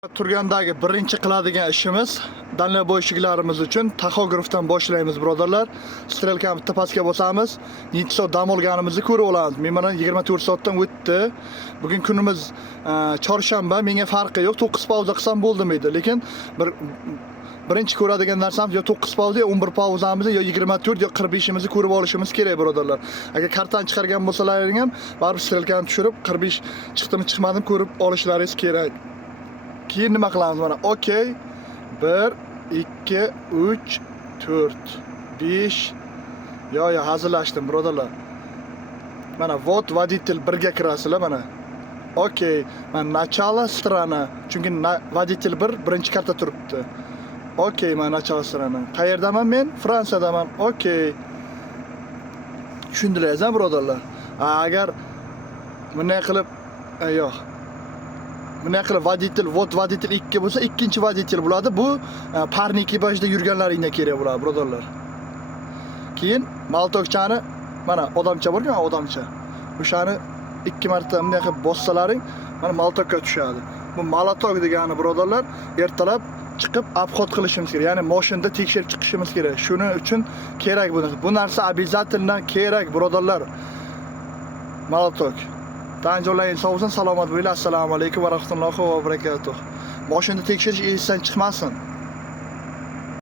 Turgandagi birinchi qiladigan ishimiz dalnavoy eshiklarimiz uchun taxografdan boshlaymiz, birodarlar. Strelkani bitta pastga bosamiz. Necha soat dam olganimizni ko'rib olamiz. Men mana 24 soatdan o'tdi. Bugun kunimiz chorshanba, menga farqi yo'q. 9 pauza qilsam bo'ldimi-edi, lekin birinchi ko'radigan narsamiz yo 9 pauza, yo 11 pauzamizni, yo 24 yo 45 imizni ko'rib olishimiz kerak, birodarlar. Agar kartani chiqargan bo'lsalaring ham, baribir strelkani tushirib 45 chiqdimi, chiqmadimi ko'rib olishlaringiz kerak. Keyin nima qilamiz mana? Okey. 1 2 3 4 5 yo hazillashdim, birodarlar. Mana vot водитель birga kirasizlar mana. Okey. Mana начало strana. Chunki водитель birinchi karta turibdi. Okey, mana начало strana. Qayerdaman men? Fransiyadaman. Okey. Tushundingizmi, birodarlar? Agar bunday qilib yo'q. Bunday qilib водитель 2 bo'lsa, ikkinchi водитель bo'ladi. Bu parni ekipajda yurganlaringda kerak bo'ladi, birodarlar. Keyin molotokchani mana odamcha bor-ku, odamcha. O'shani 2 marta bunday qilib bossalaring, mana molotokka tushadi. Bu molotok degani, birodarlar, ertalab chiqib obxod qilishimiz kerak. Ya'ni mashinada tekshirib chiqishimiz kerak. Shuning uchun kerak bu narsa. Bu narsa обязательно kerak, birodarlar. Molotok. Tanjo'laring sog' bo'lsin, salomat bo'linglar. Assalomu alaykum va rahmatullohi va barakatuh. Mashinada tekshirish esdan chiqmasin.